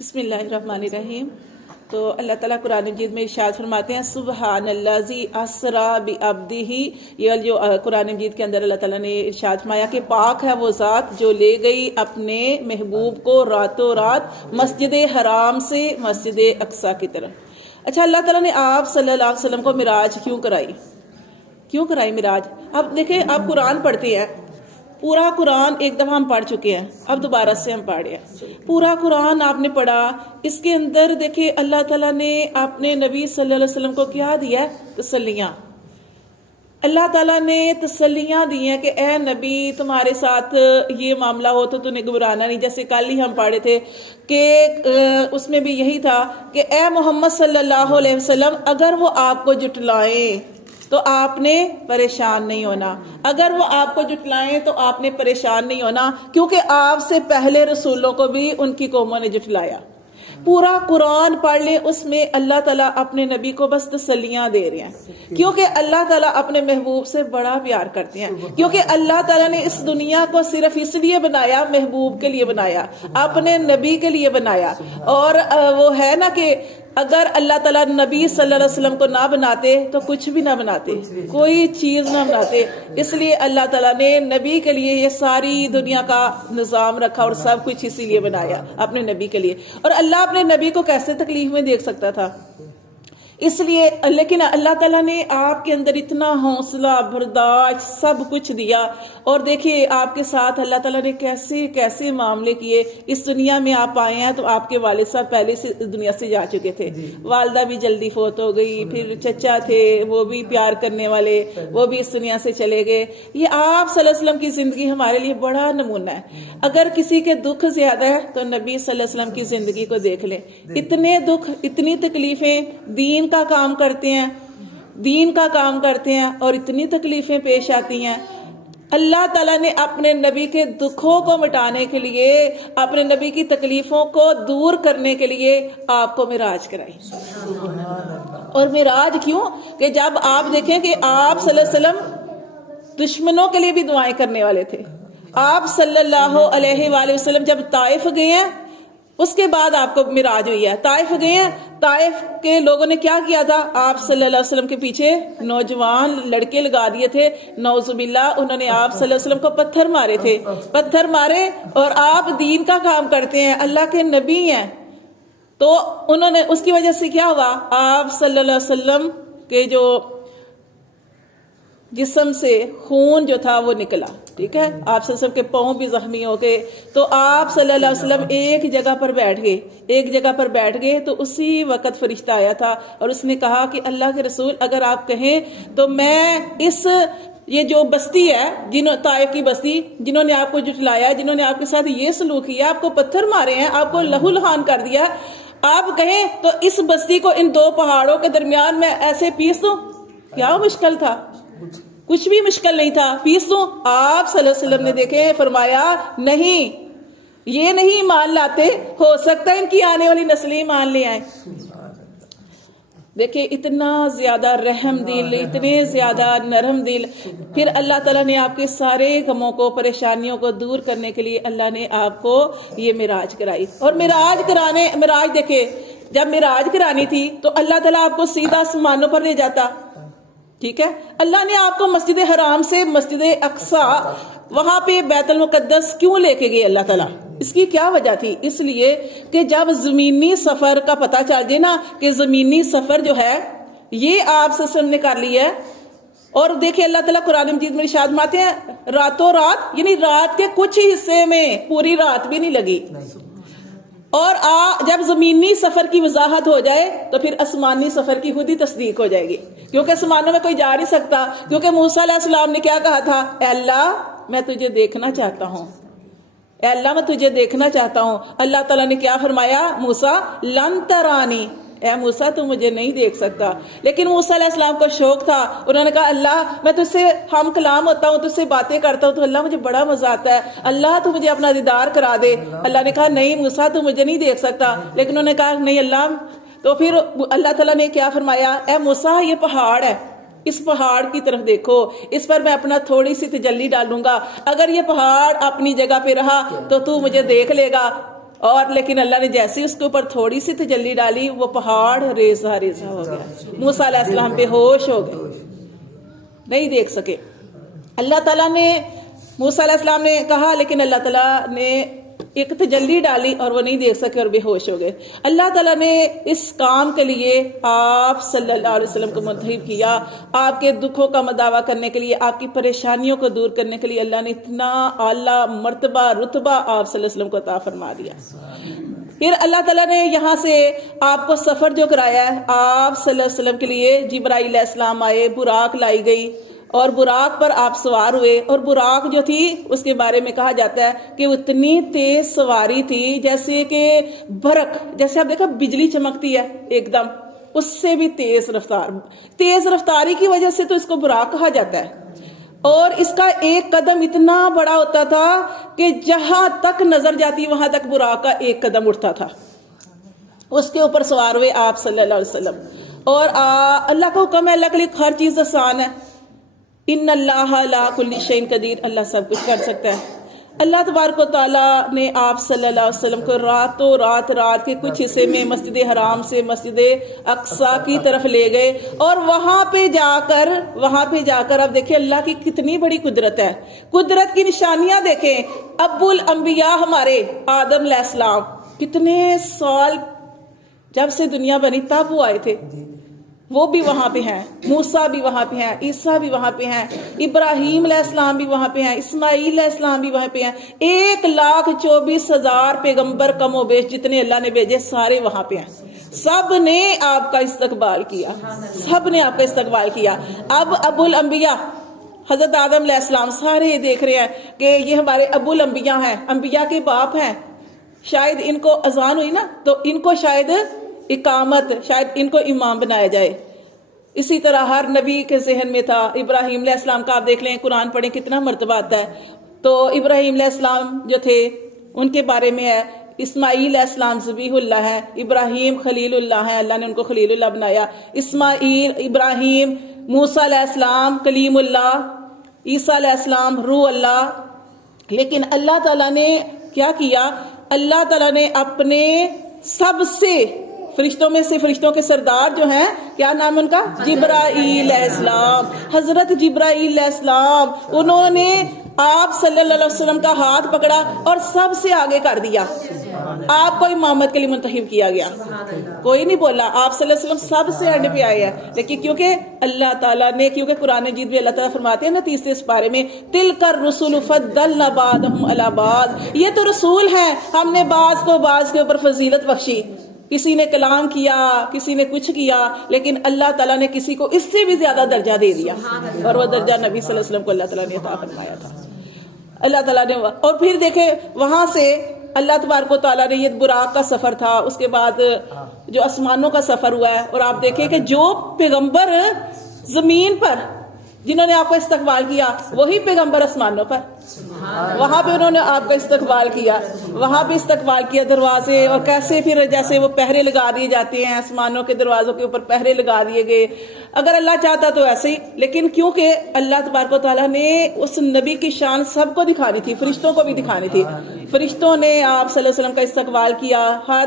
بسم اللہ الرحمن الرحیم۔ تو اللہ تعالیٰ قرآن مجید میں ارشاد فرماتے ہیں سبحان الذی اسری بعبدہ۔ یہ جو قرآن مجید کے اندر اللہ تعالیٰ نے ارشاد فرمایا کہ پاک ہے وہ ذات جو لے گئی اپنے محبوب کو راتوں رات مسجد حرام سے مسجد اقصی کی طرف۔ اچھا، اللہ تعالیٰ نے آپ صلی اللہ علیہ وسلم کو معراج کیوں کرائی معراج؟ اب دیکھیں، آپ قرآن پڑھتے ہیں، پورا قرآن ایک دفعہ ہم پڑھ چکے ہیں، اب دوبارہ سے ہم پڑھ رہے ہیں۔ پورا قرآن آپ نے پڑھا، اس کے اندر دیکھیں اللہ تعالیٰ نے اپنے نبی صلی اللہ علیہ وسلم کو کیا دیا ہے؟ تسلیاں۔ اللہ تعالیٰ نے تسلیاں دی ہیں کہ اے نبی تمہارے ساتھ یہ معاملہ ہو تو تمہیں گھبرانا نہیں۔ جیسے کل ہی ہم پڑھے تھے کہ اس میں بھی یہی تھا کہ اے محمد صلی اللہ علیہ وسلم اگر وہ آپ کو جھٹلائیں تو آپ نے پریشان نہیں ہونا، اگر وہ آپ کو جھٹلائیں تو آپ نے پریشان نہیں ہونا، کیونکہ آپ سے پہلے رسولوں کو بھی ان کی قوموں نے جھٹلایا۔ پورا قرآن پڑھ لیں، اس میں اللہ تعالیٰ اپنے نبی کو بس تسلیاں دے رہے ہیں، کیونکہ اللہ تعالیٰ اپنے محبوب سے بڑا پیار کرتے ہیں، کیونکہ اللہ تعالیٰ نے اس دنیا کو صرف اس لیے بنایا، محبوب کے لیے بنایا، اپنے نبی کے لیے بنایا۔ اور وہ ہے نا کہ اگر اللہ تعالیٰ نبی صلی اللہ علیہ وسلم کو نہ بناتے تو کچھ بھی نہ بناتے، کوئی چیز نہ بناتے۔ اس لیے اللہ تعالیٰ نے نبی کے لیے یہ ساری دنیا کا نظام رکھا اور سب کچھ اسی لیے بنایا، اپنے نبی کے لیے۔ اور اللہ اپنے نبی کو کیسے تکلیف میں دیکھ سکتا تھا؟ اس لیے، لیکن اللہ تعالیٰ نے آپ کے اندر اتنا حوصلہ برداشت سب کچھ دیا۔ اور دیکھیے آپ کے ساتھ اللہ تعالیٰ نے کیسے کیسے معاملے کیے۔ اس دنیا میں آپ آئے ہیں تو آپ کے والد صاحب پہلے سے دنیا سے جا چکے تھے، والدہ بھی جلدی فوت ہو گئی، پھر چچا تھے وہ بھی پیار کرنے والے، وہ بھی اس دنیا سے چلے گئے۔ یہ آپ صلی اللہ علیہ وسلم کی زندگی ہمارے لیے بڑا نمونہ ہے۔ اگر کسی کے دکھ زیادہ ہے تو نبی صلی اللہ علیہ وسلم کی زندگی کو دیکھ لیں، اتنے دکھ، اتنی تکلیفیں، دین کا کام کرتے ہیں اور اتنی تکلیفیں پیش آتی ہیں۔ اللہ تعالیٰ نے اپنے نبی کے دکھوں کو مٹانے کے لیے، اپنے نبی کی تکلیفوں کو دور کرنے کے لیے آپ کو معراج کرائی۔ اور معراج کیوں؟ کہ جب آپ دیکھیں کہ آپ صلی اللہ علیہ وسلم دشمنوں کے لیے بھی دعائیں کرنے والے تھے۔ آپ صلی اللہ علیہ وآلہ وسلم جب طائف گئے ہیں، اس کے بعد آپ کو معراج ہوئی ہے۔ طائف گئے ہیں، طائف کے لوگوں نے کیا کیا تھا؟ آپ صلی اللہ علیہ وسلم کے پیچھے نوجوان لڑکے لگا دیے تھے، نعوذ باللہ۔ انہوں نے آپ صلی اللہ علیہ وسلم کو پتھر مارے اور آپ دین کا کام کرتے ہیں، اللہ کے نبی ہیں، تو انہوں نے اس کی وجہ سے کیا ہوا؟ آپ صلی اللہ علیہ وسلم کے جو جسم سے خون جو تھا وہ نکلا، ٹھیک ہے، آپ صلی اللہ علیہ وسلم کے پاؤں بھی زخمی ہو گئے۔ تو آپ صلی اللہ علیہ وسلم ایک جگہ پر بیٹھ گئے تو اسی وقت فرشتہ آیا تھا اور اس نے کہا کہ اللہ کے رسول اگر آپ کہیں تو میں یہ جو بستی ہے، طائف کی بستی، جنہوں نے آپ کو جھٹلایا، جنہوں نے آپ کے ساتھ یہ سلوک کیا، آپ کو پتھر مارے ہیں، آپ کو لہو لہان کر دیا، آپ کہیں تو اس بستی کو ان دو پہاڑوں کے درمیان میں ایسے پیس دوں؟ کیا مشکل تھا؟ کچھ بھی مشکل نہیں تھا، پیس دوں۔ آپ صلی اللہ علیہ وسلم نے دیکھیں فرمایا نہیں، یہ نہیں مان لاتے، ہو سکتا ہے ان کی آنے والی نسلیں مان لے آئیں۔ دیکھیں اتنا زیادہ رحم دل، اتنے زیادہ نرم دل۔ پھر اللہ تعالیٰ نے آپ کے سارے غموں کو، پریشانیوں کو دور کرنے کے لیے اللہ نے آپ کو یہ معراج کرائی۔ اور معراج دیکھیں، جب معراج کرانی تھی تو اللہ تعالیٰ آپ کو سیدھا آسمانوں پر لے جاتا، ٹھیک ہے۔ اللہ نے آپ کو مسجد حرام سے مسجد اقصی، وہاں پہ بیت المقدس کیوں لے کے گئے اللہ تعالیٰ؟ اس کی کیا وجہ تھی؟ اس لیے کہ جب زمینی سفر کا پتہ چل جائے نا کہ زمینی سفر جو ہے یہ آپ سے نے کر لیا ہے۔ اور دیکھیں اللہ تعالیٰ قرآن مجید میں ارشاد فرماتے ہیں راتوں رات، یعنی رات کے کچھ حصے میں پوری رات بھی نہیں لگی۔ اور جب زمینی سفر کی وضاحت ہو جائے تو پھر آسمانی سفر کی خود ہی تصدیق ہو جائے گی، کیونکہ آسمانوں میں کوئی جا نہیں سکتا، کیونکہ موسیٰ علیہ السلام نے کیا کہا تھا؟ اے اللہ میں تجھے دیکھنا چاہتا ہوں، اے اللہ میں تجھے دیکھنا چاہتا ہوں۔ اللہ تعالیٰ نے کیا فرمایا؟ موسیٰ لن ترانی، اے موسیٰ تو مجھے نہیں دیکھ سکتا۔ لیکن موسیٰ علیہ السلام کو شوق تھا، انہوں نے کہا اللہ میں تجھ سے ہم کلام ہوتا ہوں، تجھ سے باتیں کرتا ہوں تو اللہ مجھے بڑا مزہ آتا ہے، اللہ تو مجھے اپنا دیدار کرا دے۔ اللہ نے کہا نہیں موسیٰ تو مجھے نہیں دیکھ سکتا، لیکن انہوں نے کہا نہیں اللہ۔ تو پھر اللہ تعالیٰ نے کیا فرمایا؟ اے موسیٰ یہ پہاڑ ہے، اس پہاڑ کی طرف دیکھو، اس پر میں اپنا تھوڑی سی تجلی ڈالوں گا، اگر یہ پہاڑ اپنی جگہ پہ رہا تو تو مجھے دیکھ لے گا، اور لیکن اللہ نے جیسے اس کے اوپر تھوڑی سی تجلی ڈالی وہ پہاڑ ریزہ ریزہ ہو گیا، موسیٰ علیہ السلام بے ہوش ہو گئے، نہیں دیکھ سکے۔ اللہ تعالیٰ نے موسیٰ علیہ السلام نے کہا لیکن اللہ تعالیٰ نے ایک تجلی ڈالی اور وہ نہیں دیکھ سکے اور بے ہوش ہو گئے۔ اللہ تعالیٰ نے اس کام کے لیے آپ صلی اللہ علیہ وسلم کو منتخب کیا، آپ کے دکھوں کا مداوع کرنے کے لیے، آپ کی پریشانیوں کو دور کرنے کے لیے اللہ نے اتنا اعلیٰ مرتبہ رتبہ آپ صلی اللہ علیہ وسلم کو عطا فرما دیا۔ پھر اللہ تعالیٰ نے یہاں سے آپ کو سفر جو کرایا ہے، آپ صلی اللہ علیہ وسلم کے لیے جبرائیل علیہ السلام آئے، براق لائی گئی اور براق پر آپ سوار ہوئے، اور براق جو تھی اس کے بارے میں کہا جاتا ہے کہ اتنی تیز سواری تھی جیسے کہ برق، جیسے آپ دیکھا بجلی چمکتی ہے ایک دم، اس سے بھی تیز رفتار، تیز رفتاری کی وجہ سے تو اس کو براق کہا جاتا ہے۔ اور اس کا ایک قدم اتنا بڑا ہوتا تھا کہ جہاں تک نظر جاتی وہاں تک براق کا ایک قدم اٹھتا تھا۔ اس کے اوپر سوار ہوئے آپ صلی اللہ علیہ وسلم، اور اللہ کا حکم ہے، اللہ کے لیے ہر چیز آسان ہے، ان اللہ لا کل شیء قدیر، اللہ سب کچھ کر سکتا ہے۔ اللہ تبارک و تعالیٰ نے آپ صلی اللہ علیہ وسلم کو رات کے کچھ حصے میں مسجد حرام سے مسجد اقصیٰ کی طرف لے گئے، اور وہاں پہ جا کر اب دیکھیں اللہ کی کتنی بڑی قدرت ہے، قدرت کی نشانیاں دیکھیں۔ ابو الانبیاء ہمارے آدم علیہ السلام کتنے سال جب سے دنیا بنی تب وہ آئے تھے، وہ بھی وہاں پہ ہیں، موسیٰ بھی وہاں پہ ہیں، عیسیٰ بھی وہاں پہ ہیں، ابراہیم علیہ السلام بھی وہاں پہ ہیں، اسماعیل علیہ السلام بھی وہاں پہ ہیں، 1,24,000 پیغمبر کم و بیش جتنے اللہ نے بھیجے سارے وہاں پہ ہیں، سب نے آپ کا استقبال کیا، سب نے آپ کا استقبال کیا۔ اب ابو الانبیاء حضرت آدم علیہ السلام سارے دیکھ رہے ہیں کہ یہ ہمارے ابو الانبیاء ہیں، انبیاء کے باپ ہیں، شاید ان کو اذان ہوئی نا تو ان کو شاید اقامت، شاید ان کو امام بنایا جائے۔ اسی طرح ہر نبی کے ذہن میں تھا، ابراہیم علیہ السلام کا آپ دیکھ لیں، قرآن پڑھیں کتنا مرتبہ آتا ہے، تو ابراہیم علیہ السلام جو تھے ان کے بارے میں ہے، اسماعیل علیہ السلام ذبیح اللہ ہے، ابراہیم خلیل اللہ ہے، اللہ نے ان کو خلیل اللہ بنایا، اسماعیل، ابراہیم، موسیٰ علیہ السلام کلیم اللہ، عیسیٰ علیہ السلام روح اللہ۔ لیکن اللہ تعالیٰ نے کیا کیا، اللہ تعالیٰ نے اپنے سب سے فرشتوں میں سے، فرشتوں کے سردار جو ہیں، کیا نام ان کا، جبرائیل علیہ السلام، حضرت جبرائیل علیہ السلام، انہوں نے آپ صلی اللہ علیہ وسلم کا ہاتھ پکڑا اور سب سے آگے کر دیا، آپ کو امامت کے لیے منتخب کیا گیا، کوئی نہیں بولا، آپ صلی اللہ علیہ وسلم سب سے اینڈ پہ آئے ہیں۔ لیکن کیونکہ اللہ تعالیٰ نے، کیونکہ قرآن مجید میں اللہ تعالیٰ فرماتے ہیں نا 30 پارے میں، تِلْكَ الرُّسُلُ فَضَّلْنَا بَعْضَهُمْ عَلَى بَعْضٍ، یہ تو رسول ہیں، ہم نے بعض کو بعض کے اوپر فضیلت بخشی، کسی نے کلام کیا، کسی نے کچھ کیا، لیکن اللہ تعالیٰ نے کسی کو اس سے بھی زیادہ درجہ دے دیا، اور وہ درجہ نبی صلی اللہ علیہ وسلم کو اللہ تعالیٰ نے عطا فرمایا تھا۔ اللہ تعالیٰ نے، اور پھر دیکھیں وہاں سے اللہ تبارک و تعالیٰ نے، یہ براق کا سفر تھا، اس کے بعد جو آسمانوں کا سفر ہوا ہے، اور آپ دیکھیں کہ جو پیغمبر زمین پر جنہوں نے آپ کا استقبال کیا وہی پیغمبر آسمانوں پر، وہاں پہ انہوں نے آپ کا استقبال کیا، وہاں پہ استقبال کیا، دروازے، اور کیسے پھر جیسے وہ پہرے لگا دیے جاتے ہیں، آسمانوں کے دروازوں کے اوپر پہرے لگا دیے گئے، اگر اللہ چاہتا تو ایسے ہی، لیکن کیونکہ اللہ تبارک و تعالیٰ نے اس نبی کی شان سب کو دکھانی تھی، فرشتوں کو بھی دکھانی تھی، فرشتوں نے آپ صلی اللہ علیہ وسلم کا استقبال کیا، ہر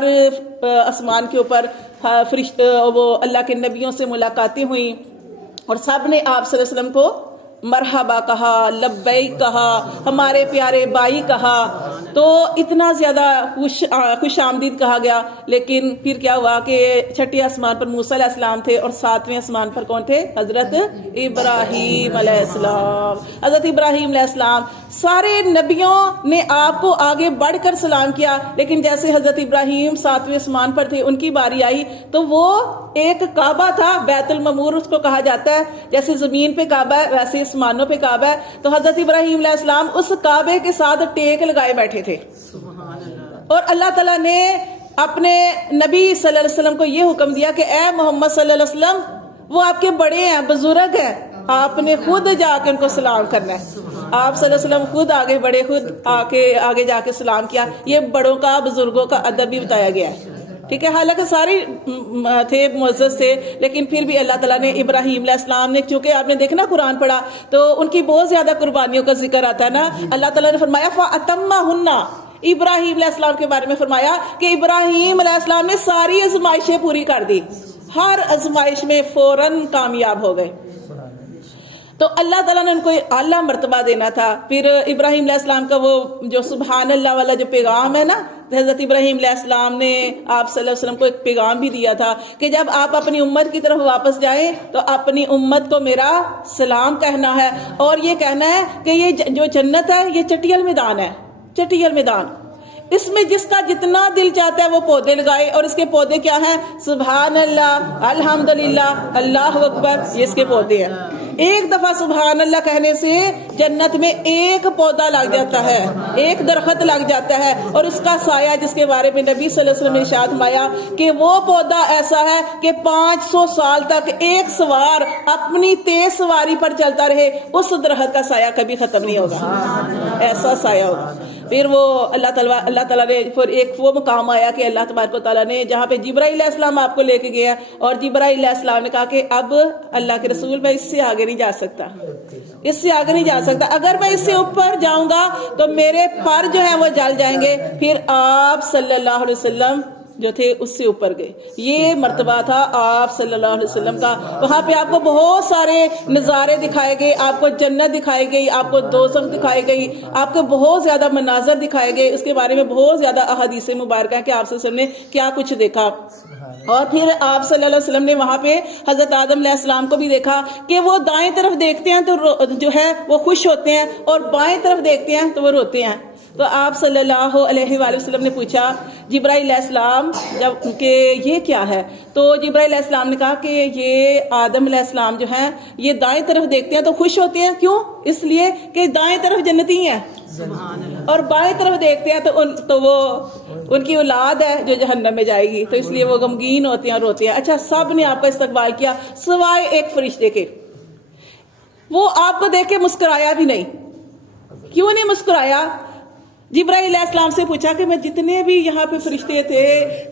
آسمان کے اوپر وہ اللہ کے نبیوں سے ملاقاتیں ہوئیں، اور سب نے آپ صلی اللہ علیہ وسلم کو مرحبا کہا، لبیک کہا، ہمارے پیارے بھائی کہا، تو اتنا زیادہ خوش آمدید کہا گیا۔ لیکن پھر کیا ہوا کہ چھٹے آسمان پر موسیٰ علیہ السلام تھے، اور 7ویں آسمان پر کون تھے، حضرت ابراہیم علیہ السلام۔ حضرت ابراہیم علیہ السلام، سارے نبیوں نے آپ کو آگے بڑھ کر سلام کیا، لیکن جیسے حضرت ابراہیم 7ویں آسمان پر تھے، ان کی باری آئی تو وہ ایک کعبہ تھا، بیت المعمور اس کو کہا جاتا ہے، جیسے زمین پہ کعبہ ہے ویسے آسمانوں پہ کعبہ ہے، تو حضرت ابراہیم علیہ السلام اس کعبے کے ساتھ ٹیک لگائے بیٹھے تھے، اور اللہ تعالیٰ نے اپنے نبی صلی اللہ علیہ وسلم کو یہ حکم دیا کہ اے محمد صلی اللہ علیہ وسلم، وہ آپ کے بڑے ہیں، بزرگ ہیں، آپ نے خود جا کے ان کو سلام کرنا ہے۔ آپ صلی اللہ علیہ وسلم خود آگے بڑھے، خود آگے جا کے سلام کیا، یہ بڑوں کا، بزرگوں کا ادب بھی بتایا گیا ہے، ٹھیک ہے۔ حالانکہ سارے تھے، معزز تھے، لیکن پھر بھی اللہ تعالیٰ نے ابراہیم علیہ السلام نے، چونکہ آپ نے دیکھنا قرآن پڑھا تو ان کی بہت زیادہ قربانیوں کا ذکر آتا ہے نا، اللہ تعالیٰ نے فرمایا فَأَتَمَّهُنَّ، ابراہیم علیہ السلام کے بارے میں فرمایا کہ ابراہیم علیہ السلام نے ساری آزمائشیں پوری کر دی، ہر آزمائش میں فوراً کامیاب ہو گئے. تو اللہ تعالیٰ نے ان کو اعلیٰ مرتبہ دینا تھا. پھر ابراہیم علیہ السلام کا وہ جو سبحان اللہ والا جو پیغام ہے نا، حضرت ابراہیم علیہ السلام نے آپ صلی اللہ علیہ وسلم کو ایک پیغام بھی دیا تھا کہ جب آپ اپنی امت کی طرف واپس جائیں تو اپنی امت کو میرا سلام کہنا ہے، اور یہ کہنا ہے کہ یہ جو جنت ہے یہ چٹیل میدان ہے، چٹیل میدان. اس میں جس کا جتنا دل چاہتا ہے وہ پودے لگائے، اور اس کے پودے کیا ہیں؟ سبحان اللہ، الحمدللہ، اللہ اکبر، یہ اس کے پودے ہیں. ایک دفعہ سبحان اللہ کہنے سے جنت میں ایک پودا لگ جاتا ہے، ایک درخت لگ جاتا ہے، اور اس کا سایہ جس کے بارے میں نبی صلی اللہ علیہ وسلم نے ارشاد فرمایا کہ وہ پودا ایسا ہے کہ 500 سال تک ایک سوار اپنی تیز سواری پر چلتا رہے، اس درخت کا سایہ کبھی ختم نہیں ہوگا، ایسا سایہ ہوگا. پھر وہ اللہ تعالیٰ نے پھر ایک وہ مقام آیا کہ اللہ تبارک و تعالیٰ نے جہاں پہ جبرائیل علیہ السلام آپ کو لے کے گیا، اور جبرائیل علیہ السلام نے کہا کہ اب اللہ کے رسول میں اس سے آگے نہیں جا سکتا، اس سے آگے نہیں جا سکتا، اگر میں اس سے اوپر جاؤں گا تو میرے پر جو ہے وہ جل جائیں گے. پھر آپ صلی اللہ علیہ وسلم جو تھے اس سے اوپر گئے. یہ مرتبہ تھا آپ صلی اللہ علیہ وسلم کا. وہاں پہ آپ کو بہت سارے نظارے دکھائے گئے، آپ کو جنت دکھائی گئی، آپ کو دوزخ دکھائی گئی، آپ کو بہت زیادہ مناظر دکھائے گئے. اس کے بارے میں بہت زیادہ احادیث مبارکہ ہیں کہ آپ صلی اللہ علیہ وسلم نے کیا کچھ دیکھا. اور پھر آپ صلی اللہ علیہ وسلم نے وہاں پہ حضرت آدم علیہ السلام کو بھی دیکھا کہ وہ دائیں طرف دیکھتے ہیں تو جو ہے وہ خوش ہوتے ہیں، اور بائیں طرف دیکھتے ہیں تو وہ روتے ہیں. تو آپ صلی اللہ علیہ وآلہ وسلم نے پوچھا جبرائیل علیہ السلام جب کہ یہ کیا ہے، تو جبرائیل علیہ السلام نے کہا کہ یہ آدم علیہ السلام جو ہیں یہ دائیں طرف دیکھتے ہیں تو خوش ہوتے ہیں. کیوں؟ اس لیے کہ دائیں طرف جنتی ہیں، اور بائیں طرف دیکھتے ہیں تو وہ ان کی اولاد ہے جو جہنم میں جائے گی، تو اس لیے وہ غمگین ہوتے ہیں اور روتے ہیں. اچھا، سب نے آپ کا استقبال کیا سوائے ایک فرشتے کے. وہ آپ کو دیکھ کے مسکرایا بھی نہیں. کیوں نہیں مسکرایا؟ جبرائیل علیہ السلام سے پوچھا کہ میں جتنے بھی یہاں پہ فرشتے تھے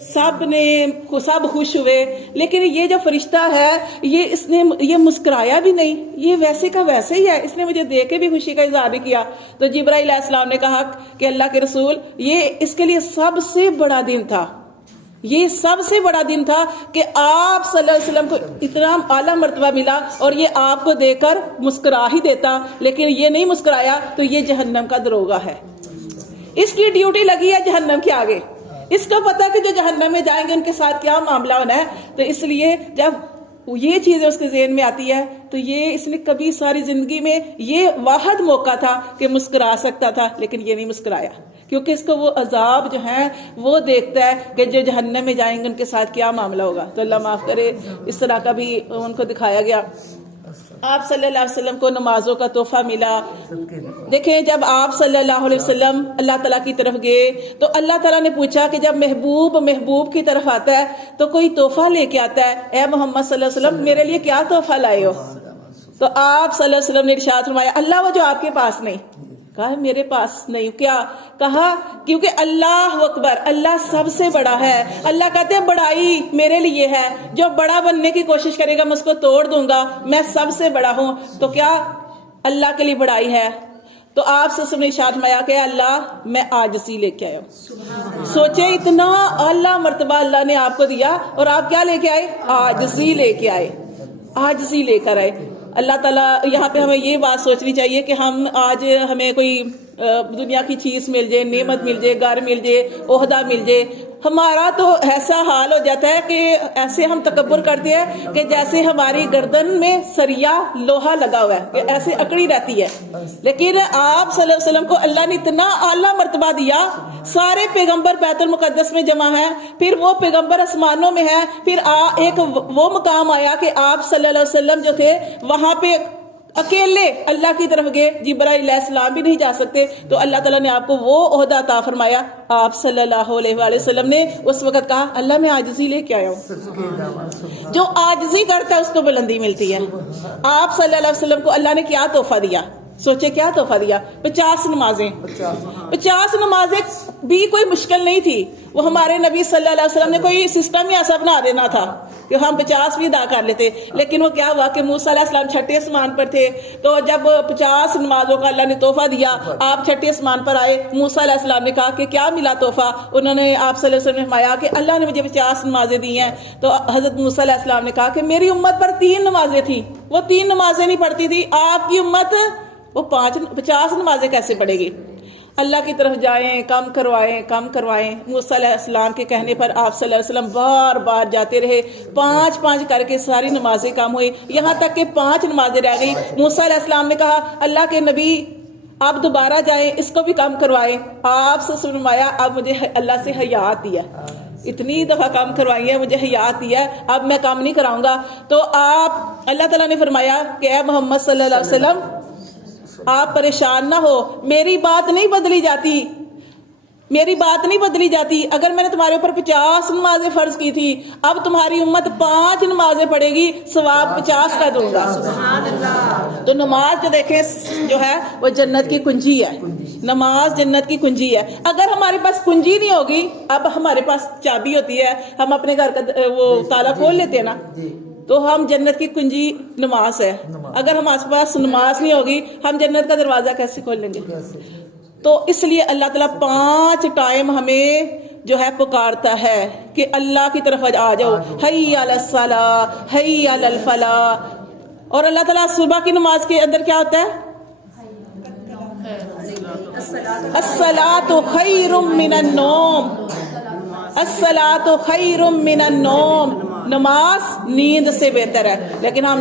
سب خوش ہوئے، لیکن یہ جو فرشتہ ہے یہ مسکرایا بھی نہیں، یہ ویسے کا ویسے ہی ہے، اس نے مجھے دیکھ کے بھی خوشی کا اظہار نہیں کیا. تو جبرائیل علیہ السلام نے کہا کہ اللہ کے رسول، یہ اس کے لیے سب سے بڑا دن تھا، یہ سب سے بڑا دن تھا کہ آپ صلی اللہ علیہ وسلم کو اتنا اعلیٰ مرتبہ ملا، اور یہ آپ کو دیکھ کر مسکرا ہی دیتا، لیکن یہ نہیں مسکرایا. تو یہ جہنم کا دروغہ ہے، اس کی ڈیوٹی لگی ہے جہنم کے آگے. اس کو پتا کہ جو جہنم میں جائیں گے ان کے ساتھ کیا معاملہ ہونا ہے. تو اس لیے جب یہ چیزیں اس کے ذہن میں آتی ہے تو یہ اس نے کبھی ساری زندگی میں یہ واحد موقع تھا کہ مسکرا سکتا تھا، لیکن یہ نہیں مسکرایا، کیونکہ اس کو وہ عذاب جو ہیں وہ دیکھتا ہے کہ جو جہنم میں جائیں گے ان کے ساتھ کیا معاملہ ہوگا. تو اللہ معاف کرے، اس طرح کا بھی ان کو دکھایا گیا. آپ صلی اللہ علیہ وسلم کو نمازوں کا تحفہ ملا. دیکھیں، جب آپ صلی اللہ علیہ وسلم اللہ تعالیٰ کی طرف گئے تو اللہ تعالیٰ نے پوچھا کہ جب محبوب کی طرف آتا ہے تو کوئی تحفہ لے کے آتا ہے، اے محمد صلی اللہ علیہ وسلم میرے لیے کیا تحفہ لائے ہو؟ تو آپ صلی اللہ علیہ وسلم نے ارشاد فرمایا، اللہ وہ جو آپ کے پاس نہیں. کہا میرے پاس نہیں. کیا کہا؟ کیونکہ اللہ اکبر، اللہ سب سے بڑا ہے. اللہ کہتے ہیں بڑائی میرے لیے ہے، جو بڑا بننے کی کوشش کرے گا میں اس کو توڑ دوں گا، میں سب سے بڑا ہوں. تو کیا اللہ کے لیے بڑائی ہے؟ تو آپ سے سب نے ارشاد فرمایا کہ اللہ میں عاجزی لے کے آیا. سوچے اتنا اعلیٰ مرتبہ اللہ نے آپ کو دیا اور آپ کیا لے کے آئے؟ عاجزی لے کے آئے، عاجزی لے کر آئے. اللہ تعالیٰ یہاں پہ ہمیں یہ بات سوچنی چاہیے کہ ہم آج ہمیں کوئی دنیا کی چیز مل جائے، نعمت مل جائے، گھر مل جائے، عہدہ مل جائے، ہمارا تو ایسا حال ہو جاتا ہے کہ ایسے ہم تکبر کرتے ہیں کہ جیسے ہماری گردن میں سریا لوہا لگا ہوا ہے، کہ ایسے اکڑی رہتی ہے. لیکن آپ صلی اللہ علیہ وسلم کو اللہ نے اتنا اعلیٰ مرتبہ دیا. سارے پیغمبر بیت المقدس میں جمع ہیں، پھر وہ پیغمبر آسمانوں میں ہیں، پھر ایک وہ مقام آیا کہ آپ صلی اللہ علیہ وسلم جو تھے وہاں پہ اکیلے اللہ کی طرف گئے، جبرائیل علیہ السلام بھی نہیں جا سکتے. تو اللہ تعالیٰ نے آپ کو وہ عہدہ عطا فرمایا. آپ صلی اللہ علیہ وآلہ وسلم نے اس وقت کہا اللہ میں عاجزی لے کے آیا ہوں. جو عاجزی کرتا ہے اس کو بلندی ملتی ہے. آپ صلی اللہ علیہ وسلم کو اللہ نے کیا تحفہ دیا؟ سوچے کیا تحفہ دیا؟ 50 نمازیں. 50 نمازیں بھی کوئی مشکل نہیں تھی. وہ ہمارے نبی صلی اللہ علیہ وسلم نے کوئی سسٹم ہی ایسا بنا دینا تھا کہ ہم 50 بھی ادا کر لیتے. لیکن وہ کیا ہوا کہ موسیٰ علیہ السلام چھٹے آسمان پر تھے, تو جب 50 نمازوں کا اللہ نے تحفہ دیا, آپ چھٹے آسمان پر آئے, موسیٰ علیہ السلام نے کہا کہ کیا ملا تحفہ؟ انہوں نے آپ صلی اللہ علیہ وسلم نے فرمایا کہ اللہ نے مجھے 50 نمازیں دی ہیں. تو حضرت موسیٰ علیہ السلام نے کہا کہ میری امت پر 3 نمازیں تھیں, وہ 3 نمازیں نہیں پڑھتی تھی, آپ کی امت وہ 50 نمازیں کیسے پڑھے گی؟ اللہ کی طرف جائیں, کم کروائیں. موسیٰ علیہ السلام کے کہنے پر آپ صلی اللہ علیہ وسلم بار بار جاتے رہے, 5 کر کے ساری نمازیں کم ہوئی, یہاں تک کہ 5 نمازیں رہ گئی. موسیٰ علیہ السلام نے کہا اللہ کے نبی آپ دوبارہ جائیں, اس کو بھی کم کروائیں. آپ سے فرمایا اب مجھے اللہ سے حیا آتی ہے, اتنی دفعہ کم کروائی ہے, مجھے حیا آتی ہے, اب میں کم نہیں کراؤں گا. تو آپ اللہ تعالیٰ نے فرمایا کہ اے محمد صلی اللہ علیہ وسلم آپ پریشان نہ ہو, میری بات نہیں بدلی جاتی. اگر میں نے تمہارے اوپر 50 نمازیں فرض کی تھی, اب تمہاری امت 5 نمازیں پڑھے گی, ثواب 50 کا دوں گا. تو نماز جو دیکھیں جو ہے وہ جنت کی کنجی ہے, نماز جنت کی کنجی ہے. اگر ہمارے پاس کنجی نہیں ہوگی, اب ہمارے پاس چابی ہوتی ہے, ہم اپنے گھر کا وہ تالا کھول لیتے ہیں نا, تو ہم جنت کی کنجی نماز ہے. اگر ہمارے پاس نماز نہیں ہوگی, ہم جنت کا دروازہ کیسے کھول لیں گے؟ تو اس لیے اللہ تعالیٰ 5 ٹائم ہمیں جو ہے پکارتا ہے کہ اللہ کی طرف آ جاؤ, حی علی الصلاۃ, حی علی الفلاح. اور اللہ تعالیٰ صبح کی نماز کے اندر کیا ہوتا ہے؟ الصلاۃ خیر من النوم, الصلاۃ خیر من النوم. نماز نیند سے بہتر ہے. لیکن ہم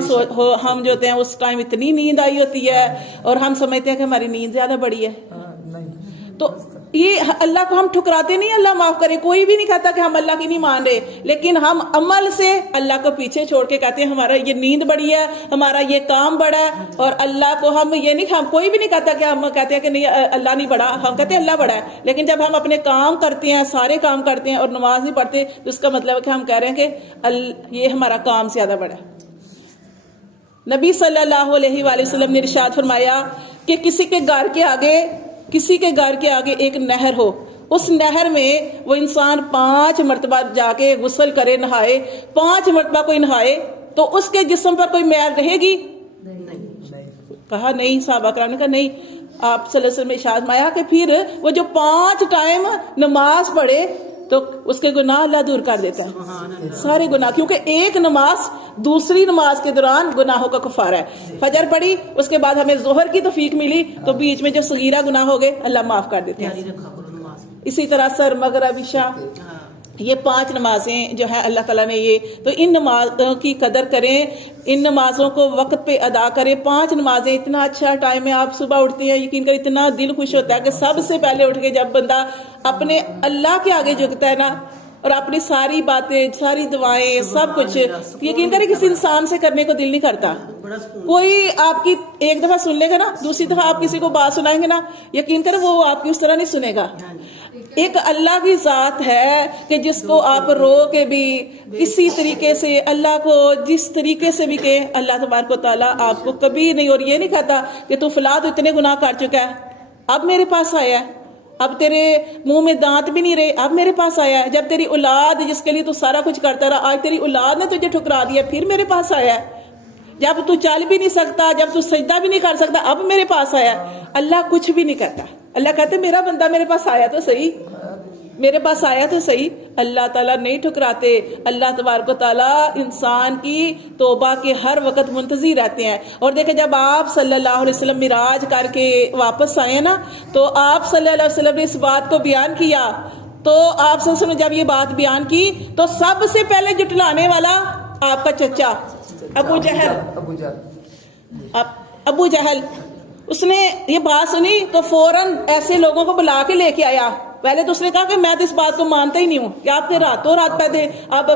جو ہوتے ہیں اس ٹائم اتنی نیند آئی ہوتی ہے اور ہم سمجھتے ہیں کہ ہماری نیند زیادہ بڑی ہے. تو یہ اللہ کو ہم ٹھکراتے نہیں, اللہ معاف کرے, کوئی بھی نہیں کہتا کہ ہم اللہ کی نہیں مان رہے, لیکن ہم عمل سے اللہ کو پیچھے چھوڑ کے کہتے ہیں ہمارا یہ نیند بڑی ہے, ہمارا یہ کام بڑا ہے. اور اللہ کو ہم یہ نہیں, ہم کوئی بھی نہیں کہتا کہ ہم کہتے ہیں کہ نہیں اللہ نہیں بڑا, ہم کہتے ہیں اللہ بڑا ہے. لیکن جب ہم اپنے کام کرتے ہیں, سارے کام کرتے ہیں اور نماز نہیں پڑھتے, تو اس کا مطلب ہے کہ ہم کہہ رہے ہیں کہ یہ ہمارا کام زیادہ بڑا ہے. نبی صلی اللہ علیہ وآلہ وسلم نے ارشاد فرمایا کہ کسی کے گھر کے آگے ایک نہر ہو, اس نہر میں وہ انسان 5 مرتبہ جا کے غسل کرے, نہائے, 5 مرتبہ کوئی نہائے, تو اس کے جسم پر کوئی میل رہے گی؟ کہا نہیں. صحابہ کرام نے کہا نہیں. آپ صلی اللہ علیہ وسلم نے ارشاد فرمایا کہ پھر وہ جو 5 ٹائم نماز پڑھے تو اس کے گناہ اللہ دور کر دیتا ہے, سارے گناہ, کیونکہ ایک نماز دوسری نماز کے دوران گناہوں کا کفارہ ہے. فجر پڑھی, اس کے بعد ہمیں ظہر کی توفیق ملی, تو بیچ میں جو صغیرہ گناہ ہو گئے اللہ معاف کر دیتے ہیں. اسی طرح سر, مغرب, عشاء, یہ 5 نمازیں جو ہے اللہ تعالیٰ نے تو ان نمازوں کی قدر کریں, ان نمازوں کو وقت پہ ادا کریں. 5 نمازیں اتنا اچھا ٹائم ہے, آپ صبح اٹھتے ہیں, یقین کر اتنا دل خوش ہوتا ہے کہ سب سے پہلے اٹھ کے جب بندہ اپنے اللہ کے آگے جھکتا ہے نا, اور اپنی ساری باتیں, ساری دعائیں, سب کچھ, یقین کریں کسی انسان سے کرنے کو دل نہیں کرتا. کوئی آپ کی ایک دفعہ سن لے گا نا, دوسری دفعہ آپ کسی کو بات سنائیں گے نا, یقین کریں وہ آپ کی اس طرح نہیں سنے گا. ایک اللہ کی ذات ہے کہ جس کو آپ رو کے بھی کسی طریقے سے اللہ کو جس طریقے سے بھی کہ اللہ تبارک و تعالیٰ آپ کو کبھی نہیں, اور یہ نہیں کہتا کہ تو فلاں تو اتنے گناہ کر چکا ہے, اب میرے پاس آیا ہے, اب تیرے منہ میں دانت بھی نہیں رہے, اب میرے پاس آیا ہے. جب تیری اولاد جس کے لیے تو سارا کچھ کرتا رہا, آج تیری اولاد نے تجھے ٹھکرا دیا, پھر میرے پاس آیا ہے. جب تو چل بھی نہیں سکتا, جب تو سجدہ بھی نہیں کر سکتا, اب میرے پاس آیا ہے. اللہ کچھ بھی نہیں کہتا, اللہ کہتے میرا بندہ میرے پاس آیا تو صحیح, میرے پاس آیا تو صحیح. اللہ تعالیٰ نہیں ٹھکراتے. اللہ تبارک و تعالیٰ انسان کی توبہ کے ہر وقت منتظر رہتے ہیں. اور دیکھیں جب آپ صلی اللہ علیہ وسلم معراج کر کے واپس آئے نا, تو آپ صلی اللہ علیہ وسلم نے اس بات کو بیان کیا. تو آپ صلی اللہ علیہ وسلم نے جب یہ بات بیان کی تو سب سے پہلے جٹلانے والا آپ کا چچا ابو جہل, اس نے یہ بات سنی تو فوراً ایسے لوگوں کو بلا کے لے کے آیا. پہلے تو اس نے کہا کہ میں تو اس بات کو مانتا ہی نہیں ہوں کہ آپ کے راتوں رات پیدے آپ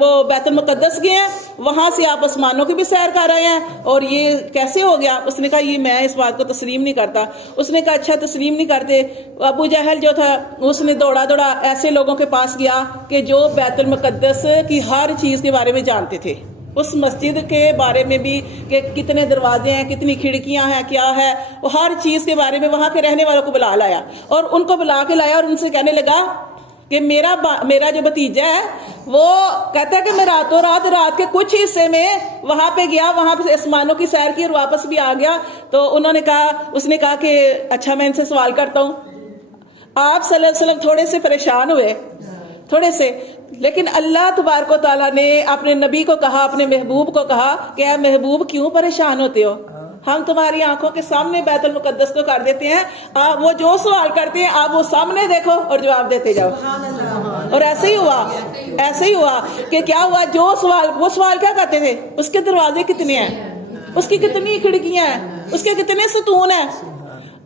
وہ بیت المقدس گئے ہیں, وہاں سے آپ آسمانوں کی بھی سیر کر رہے ہیں, اور یہ کیسے ہو گیا؟ اس نے کہا یہ میں اس بات کو تسلیم نہیں کرتا. اس نے کہا اچھا تسلیم نہیں کرتے. ابو جہل جو تھا اس نے دوڑا ایسے لوگوں کے پاس گیا کہ جو بیت المقدس کی ہر چیز کے بارے میں جانتے تھے, اس مسجد کے بارے میں بھی کہ کتنے دروازے ہیں, کتنی کھڑکیاں ہیں, کیا ہے, وہ ہر چیز کے بارے میں وہاں کے رہنے والوں کو بلا لایا, اور ان کو بلا کے لایا اور ان سے کہنے لگا کہ میرا جو بھتیجا ہے وہ کہتا ہے کہ میں رات کے کچھ حصے میں وہاں پہ گیا، وہاں پہ آسمانوں کی سیر کی اور واپس بھی آ گیا. تو اس نے کہا کہ اچھا میں ان سے سوال کرتا ہوں. آپ صلی اللہ علیہ وسلم تھوڑے سے پریشان ہوئے، تھوڑے سے، لیکن اللہ تبارک و تعالیٰ نے اپنے نبی کو کہا، اپنے محبوب کو کہا کہ اے محبوب کیوں پریشان ہوتے ہو، ہم تمہاری آنکھوں کے سامنے بیت المقدس کو کر دیتے ہیں، آپ وہ جو سوال کرتے ہیں آپ وہ سامنے دیکھو اور جواب دیتے جاؤ. اور ایسے ہی ہوا کہ کیا ہوا، وہ سوال کیا کرتے تھے، اس کے دروازے کتنے ہیں، اس کی کتنی کھڑکیاں ہیں، اس کے کتنے ستون ہیں.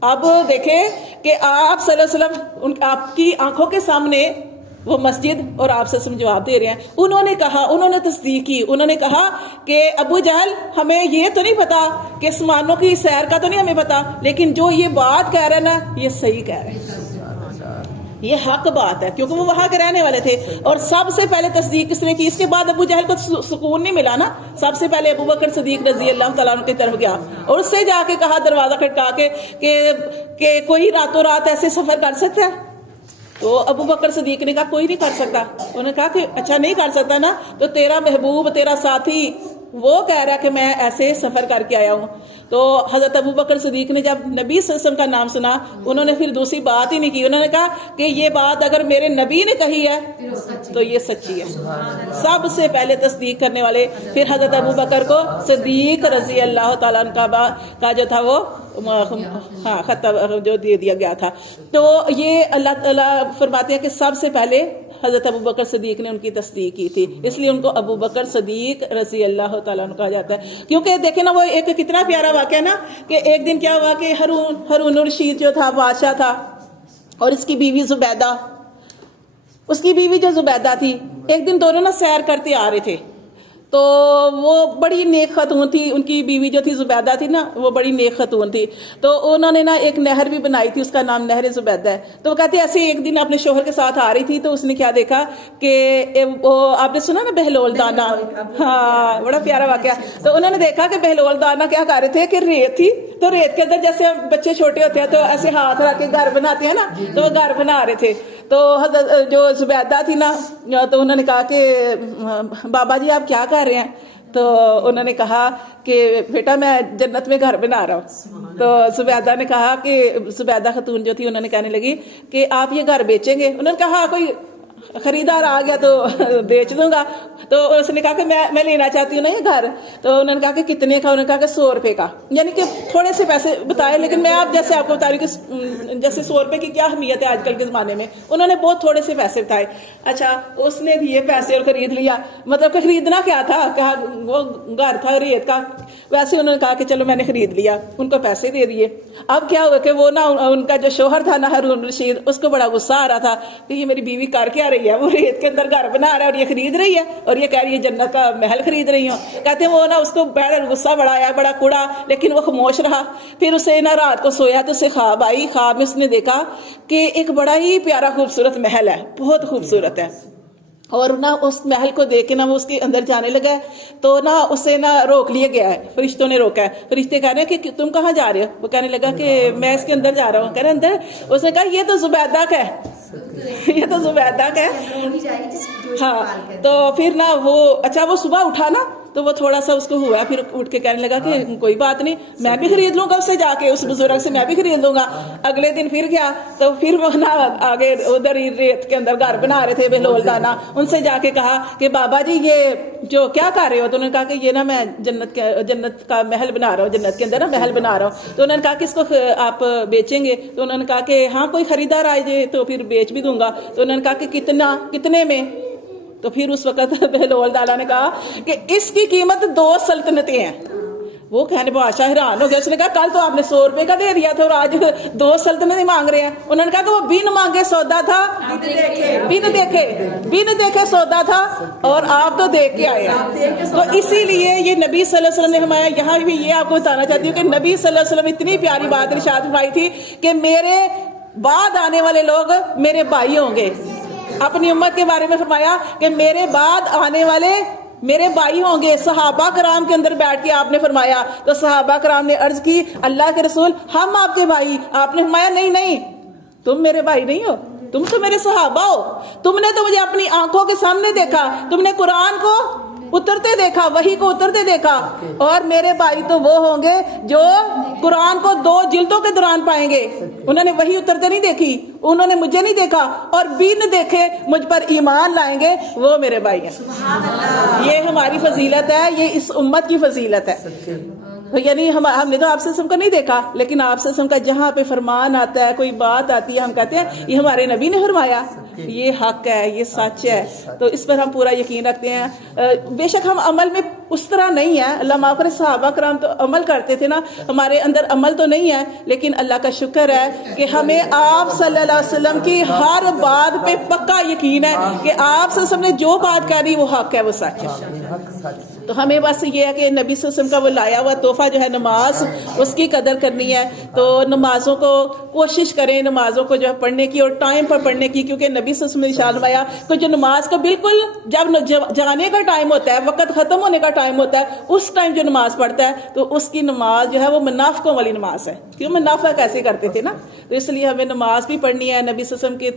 اب دیکھیں کہ آپ صلی اللہ علیہ وسلم آپ کی آنکھوں کے سامنے وہ مسجد اور آپ سے جواب دے رہے ہیں. انہوں نے تصدیق کی، انہوں نے کہا کہ ابو جہل ہمیں یہ تو نہیں پتا کہ آسمانوں کی سیر کا تو نہیں ہمیں پتا، لیکن جو یہ بات کہہ رہے ہیں نا یہ صحیح کہہ رہے ہیں، یہ حق بات ہے، کیونکہ وہ وہاں کے رہنے والے تھے. اور سب سے پہلے تصدیق کس نے کی؟ اس کے بعد ابو جہل کو سکون نہیں ملا نا، سب سے پہلے ابو بکر صدیق رضی اللہ تعالیٰ عنہ کی طرف گیا اور اس سے جا کے کہا، دروازہ کھٹکا کے کہ کوئی راتوں رات ایسے سفر کر سکتا ہے؟ تو ابو بکر صدیق نے کہا کوئی نہیں کر سکتا. انہوں نے کہا کہ اچھا نہیں کر سکتا نا، تو تیرا محبوب، تیرا ساتھی وہ کہہ رہا ہے کہ میں ایسے سفر کر کے آیا ہوں. تو حضرت ابو بکر صدیق نے جب نبی صلی اللہ علیہ وسلم کا نام سنا، انہوں نے پھر دوسری بات ہی نہیں کی، انہوں نے کہا کہ یہ بات اگر میرے نبی نے کہی ہے تو یہ سچی ہے. سب سے پہلے تصدیق کرنے والے پھر حضرت ابو بکر کو صدیق رضی اللہ تعالیٰ عنہ کا جو تھا وہ خطاب جو دے دیا گیا تھا. تو یہ اللہ تعالیٰ فرماتے ہیں کہ سب سے پہلے حضرت ابو بکر صدیق نے ان کی تصدیق کی تھی، اس لیے ان کو ابو بکر صدیق رضی اللہ تعالیٰ عنہ کہا جاتا ہے. کیونکہ دیکھیں نا وہ ایک کتنا پیارا واقعہ ہے نا کہ ایک دن کیا ہوا کہ ہارون الرشید جو تھا بادشاہ تھا، اور اس کی بیوی زبیدہ، اس کی بیوی جو زبیدہ تھی، ایک دن دونوں نا سیر کرتے آ رہے تھے. تو وہ بڑی نیک خاتون تھی، ان کی بیوی جو تھی زبیدہ تھی نا وہ بڑی نیک خاتون تھی. تو انہوں نے نا ایک نہر بھی بنائی تھی، اس کا نام نہر زبیدہ ہے. تو وہ کہتے ایسے ایک دن اپنے شوہر کے ساتھ آ رہی تھی تو اس نے کیا دیکھا کہ وہ آپ نے سنا نا بہلول دانا، ہاں بڑا پیارا واقعہ. تو انہوں نے دیکھا کہ بہلول دانا کیا کر رہے تھے کہ ریت تھی، تو ریت کے اندر جیسے بچے چھوٹے ہوتے ہیں تو ایسے ہاتھ رکھ کے گھر بناتے ہیں نا، تو وہ گھر بنا رہے تھے. تو حضرت جو زبیدہ تھی نا، تو انہوں نے کہا کہ بابا جی آپ کیا کر رہے ہیں؟ تو انہوں نے کہا کہ بیٹا میں جنت میں گھر بنا رہا ہوں. تو زبیدہ نے کہا کہ زبیدہ خاتون جو تھی انہوں نے کہنے لگی کہ آپ یہ گھر بیچیں گے؟ انہوں نے کہا کوئی خریدار آ گیا تو بیچ دوں گا. تو اس نے کہا کہ میں لینا چاہتی ہوں نا یہ گھر. تو انہوں نے کہا کہ کتنے کا؟ انہوں نے کہا کہ 100 روپے کا. یعنی کہ تھوڑے سے پیسے بتائے، لیکن میں آپ جیسے آپ کو بتا رہی ہوں کہ جیسے 100 روپے کی کیا اہمیت ہے آج کل کے زمانے میں. انہوں نے بہت تھوڑے سے پیسے بتائے. اچھا اس نے دیے پیسے اور خرید لیا. مطلب کہ خریدنا کیا تھا، کہا وہ گھر تھا ریت کا. ویسے انہوں نے کہا کہ چلو میں نے خرید لیا، ان کو پیسے دے دیے. اب کیا ہوا کہ وہ نا ان کا جو شوہر تھا نا ہارون رشید، اس کو بڑا غصہ آ رہا تھا کہ یہ میری بیوی کر کے آ رہی ہے، وہ ریت کے اندر گھر بنا رہا ہے اور یہ خرید رہی ہے اور یہ کہہ رہی ہے جنت کا محل خرید رہی ہوں. کہتے ہیں وہ نا اس کو بڑا غصہ بڑا آیا، بڑا کوڑا، لیکن وہ خاموش رہا. پھر اسے نا رات کو سویا تو اسے خواب آئی. خواب میں اس نے دیکھا کہ ایک بڑا ہی پیارا خوبصورت محل ہے، بہت خوبصورت ہے. اور نا اس محل کو دیکھ کے نا وہ اس کے اندر جانے لگا ہے. تو نا اسے نا روک لیا گیا ہے، فرشتوں نے روکا ہے. فرشتے کہہ رہے ہیں کہ تم کہاں جا رہے ہو؟ وہ کہنے لگا کہ میں اس کے اندر جا رہا ہوں. کہہ رہے اندر؟ اس نے کہا یہ تو زبیدہ کا ہے، یہ تو زبیدہ کا ہے. ہاں تو پھر نا وہ اچھا وہ صبح اٹھا نا تو وہ تھوڑا سا اس کو ہوا، پھر اٹھ کے کہنے لگا کہ کوئی بات نہیں، میں بھی خرید لوں گا اس سے جا کے، اس بزرگ سے میں بھی خرید لوں گا. اگلے دن پھر گیا تو پھر وہ نا آگے ادھر ہی ریت کے اندر گھر بنا رہے تھے بہلول دانا. ان سے جا کے کہا کہ بابا جی یہ جو کیا کر رہے ہو؟ تو انہوں نے کہا کہ یہ نا میں جنت کا محل بنا رہا ہوں، جنت کے اندر نا محل بنا رہا ہوں. تو انہوں نے کہا کہ اس کو آپ بیچیں گے؟ تو انہوں نے کہا کہ ہاں کوئی خریدار آئے جائے تو پھر بیچ بھی دوں گا. تو انہوں نے کہا کہ کتنے میں؟ تو پھر اس وقت بہلول دانا نے کہا کہ اس کی قیمت 2 سلطنتیں ہیں. وہ کہنے بادشاہ حیران ہو گیا. اس نے کہا کل تو آپ نے 100 روپے کا دے دیا تھا اور آج 2 سلطنتیں مانگ رہے ہیں. انہوں نے کہا کہ وہ بن مانگے سودا تھا، بن دیکھے سودا تھا، اور آپ تو دیکھ کے آئے ہیں. تو اسی لیے یہ نبی صلی اللہ علیہ وسلم نے ہمارا یہاں بھی یہ آپ کو بتانا چاہتی ہوں کہ نبی صلی اللہ علیہ وسلم اتنی پیاری بات ارشاد فرمائی تھی کہ میرے بعد آنے والے لوگ میرے بھائی ہوں گے. اپنی امت کے بارے میں فرمایا کہ میرے بعد آنے والے میرے بھائی ہوں گے. صحابہ کرام کے اندر بیٹھ کے آپ نے فرمایا تو صحابہ کرام نے عرض کی اللہ کے رسول ہم آپ کے بھائی. آپ نے فرمایا نہیں تم میرے بھائی نہیں ہو، تم تو میرے صحابہ ہو, تم نے تو مجھے اپنی آنکھوں کے سامنے دیکھا, تم نے قرآن کو اترتے دیکھا, وحی کو اترتے دیکھا, اور میرے بھائی تو وہ ہوں گے جو قرآن کو 2 جلدوں کے دوران پائیں گے. انہوں نے وحی اترتے نہیں دیکھی, انہوں نے مجھے نہیں دیکھا, اور بن دیکھے مجھ پر ایمان لائیں گے, وہ میرے بھائی ہیں. یہ ہماری فضیلت ہے, یہ اس امت کی فضیلت ہے. یعنی ہم نے تو آپ سے کو نہیں دیکھا, لیکن آپ سے کا جہاں پہ فرمان آتا ہے, کوئی بات آتی ہے, ہم کہتے ہیں یہ ہمارے نبی نے فرمایا, یہ حق ہے, یہ سچ ہے. تو اس پر ہم پورا یقین رکھتے ہیں. بے شک ہم عمل میں اس طرح نہیں ہے, اللہ معاف کرے, صحابہ کرام تو عمل کرتے تھے نا, ہمارے اندر عمل تو نہیں ہے, لیکن اللہ کا شکر ہے کہ ہمیں آپ صلی اللہ علیہ وسلم کی ہر بات پہ پکا یقین ہے کہ آپ صلی اللہ علیہ وسلم نے جو بات کری وہ حق ہے, وہ سچ ہے. تو ہمیں بس یہ ہے کہ نبی صلی اللہ علیہ وسلم کا وہ لایا ہوا تحفہ جو ہے نماز, اس کی قدر کرنی ہے. تو نمازوں کو کوشش کریں, نمازوں کو جو ہے پڑھنے کی, اور ٹائم پر پڑھنے کی, کیونکہ نبی صلی اللہ علیہ وسلم نے ارشاد فرمایا کہ جو نماز کو بالکل جب جانے کا ٹائم ہوتا ہے, وقت ختم ہونے کا ٹائم ہوتا ہے, اس ٹائم جو نماز پڑھتا ہے تو اس کی نماز جو ہے وہ منافقوں والی نماز ہے, کیوں منافق ایسے کرتے تھے نا. تو اس لیے ہمیں نماز بھی پڑھنی ہے نبی صلی اللہ علیہ وسلم کی